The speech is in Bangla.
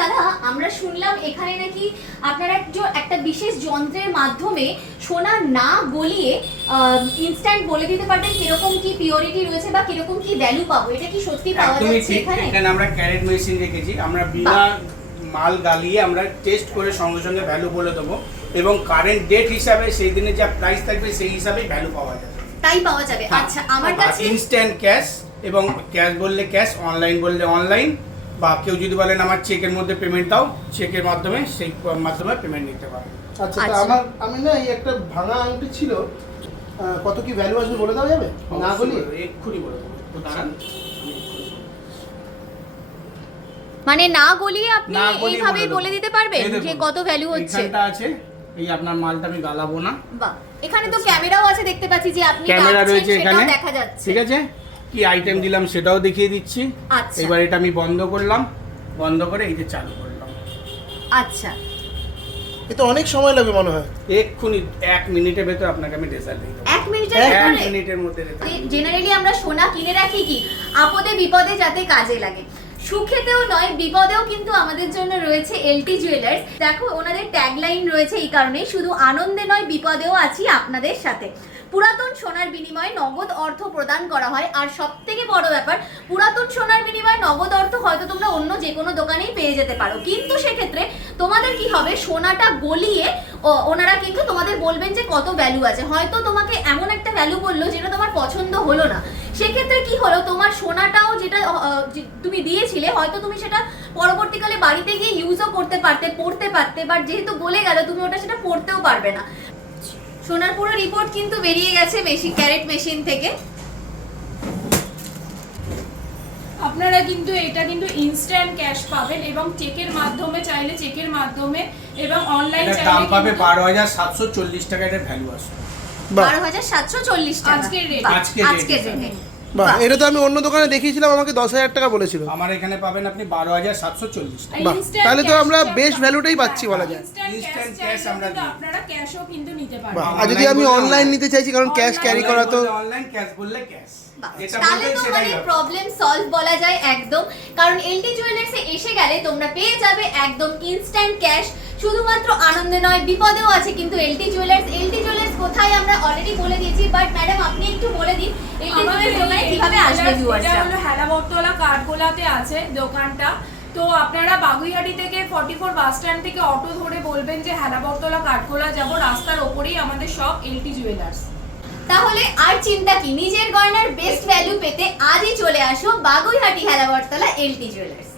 দাদা, আমরা শুনলাম এখানে নাকি আপনারা একটা বিশেষ যন্ত্রের মাধ্যমে সোনা না গলিয়ে ইনস্ট্যান্ট বলে দিতে পারবেন কিরকম কি পিওরিটি রয়েছে বা কিরকম কি ভ্যালু পাবো, এটা কি সত্যি পাওয়া যাচ্ছে এখানে? এখানে আমরা ক্যারেট মেশিন রেখেছি, আমরা বিনা মাল গালিয়ে আমরা টেস্ট করে সঙ্গে সঙ্গে ভ্যালু বলে দেবো এবং কারেন্ট ডেট হিসাবে সেই দিনে যা প্রাইস থাকবে সেই হিসাবে ভ্যালু পাওয়া যাবে। তাই পাওয়া যাবে। আচ্ছা, আমার কাছে ইনস্ট্যান্ট ক্যাশ এবং ক্যাশ বললে ক্যাশ, অনলাইন বললে অনলাইন, বা কেউ যদি বলেন আমার চেকের মধ্যে পেমেন্ট দাও, চেকের মাধ্যমে সেই মাধ্যমে পেমেন্ট নিতে পারে। আচ্ছা, আমি না এই একটা ভাঙা আংটি ছিল, কত কি ভ্যালু আসবে বলে দেওয়া যাবে? না গলিয়ে এক্ষুনি বলে দেবো, একটু দাঁড়ান। মানে না গলিয়ে আপনি এইভাবেই বলে দিতে পারবেন যে কত ভ্যালু হচ্ছে? এখানটা আছে, এই আপনার মালটা আমি গালাবো না। বাহ, এখানে তো ক্যামেরাও আছে, দেখতে পাচ্ছি যে আপনি ক্যামেরা রয়েছে এখানে, দেখা যাচ্ছে। ঠিক আছে, কি আইটেম দিলাম সেটাও দেখিয়ে দিচ্ছি। আচ্ছা, এবার এটা আমি বন্ধ করলাম, বন্ধ করে এই যে চালু করলাম। আচ্ছা, এতে অনেক সময় লাগবে মনে হয়। এক্ষুনি 1 মিনিটের ভেতর আপনাকে আমি রেজাল্ট দিয়ে দেবো। 1 মিনিটের 1 ভিতরে? মিনিটের মধ্যে রেজাল্ট। জেনারেলি আমরা সোনা কিনে রাখি কি আপদে বিপদে যাতে কাজে লাগে, সুখেতেও নয় বিপদেও কিন্তু আমাদের জন্য রয়েছে এলটি জুয়েলার্স। দেখো ওনাদের ট্যাগলাইন রয়েছে এই কারণেই, শুধু আনন্দে নয় বিপদেও আছি আপনাদের সাথে। পুরাতন সোনার বিনিময়ে নগদ অর্থ প্রদান করা হয়, আর সবথেকে বড় ব্যাপার পুরাতন সোনার বিনিময়ে নগদ অর্থ হয়তো তোমরা অন্য যে কোনো দোকানেই পেয়ে যেতে পারো, কিন্তু সেক্ষেত্রে তোমাদের কি হবে, সোনাটা গলিয়ে ওনারা কিন্তু তোমাদের বলবেন যে কত ভ্যালু আছে। হয়তো তোমাকে এমন একটা ভ্যালু বললো যেটা তোমার পছন্দ হলো না, সেক্ষেত্রে কি হলো, তোমার সোনাটাও যেটা তুমি দিয়েছিলে হয়তো তুমি সেটা পরবর্তীকালে বাড়িতে গিয়ে ইউজও করতে পারতে, পড়তে পারতে, বাট যেহেতু বলে গেল তুমি ওটা সেটা পড়তেও পারবে না। সোনার পুরো রিপোর্ট কিন্তু বেরিয়ে গেছে ক্যারেট মেশিন থেকে। আপনারা কিন্তু এটা কিন্তু ইনস্ট্যান্ট ক্যাশ পাবেন এবং চেকের মাধ্যমে চাইলে চেকের মাধ্যমে এবং অনলাইন এটা দাম পাবে 12,740 টাকা, এর ভ্যালু আছে 12,740 টাকা আজকের রেট। আজকের রেটে। বাহ, এটা তো আমি অন্য দোকানে দেখিয়েছিলাম, আমাকে 10,000 টাকা বলেছিল। আমার এখানে পাবেন আপনি 12,740 টাকা। বাহ, তাহলে তো আমরা বেশ ভ্যালুটাই পাচ্ছি বলা যায়। ইনস্ট্যান্ট ক্যাশ আমরা দিই। আপনারা ক্যাশও কিন্তু নিতে বাহ, পারবেন। আর যদি আমি অনলাইন নিতে চাইছি, কারণ ক্যাশ ক্যারি করা তো অনলাইন, ক্যাশ বললে ক্যাশ, এটা তাহলে বলবেন তো সেটাই মানে হবে। প্রবলেম সলভ বলা যায় একদম, কারণ এলটি জুয়েলার্সে এসে গেলে তোমরা পেয়ে যাবে একদম ইনস্ট্যান্ট ক্যাশ। শুধুমাত্র আনন্দে নয় বিপদেও আছে কিন্তু এলটি জুয়েলার্স কোথায় আমরা অলরেডি বলে দিয়েছি, বাট ম্যাডাম আপনি একটু বলে দিন এলটি জুয়েলার্স দোকানে কিভাবে আসবে ভিউয়ার্সরা? এটা হলো হেলাবরতলা কাঠগোলাতে আছে দোকানটা। তো আপনারা বাগুইহাটি থেকে 44 বাস স্ট্যান্ড থেকে অটো ধরে বলবেন যে হেলাবরতলা কাঠগোলা যাব, রাস্তার ওপরেই আমাদের সব এলটি জুয়েলার্স। তাহলে আর চিন্তা কি, নিজের গয়নার বেস্ট ভ্যালু পেতে আজই চলে আসো বাগুইহাটি হেলাবরতলা এলটি জুয়েলার্স।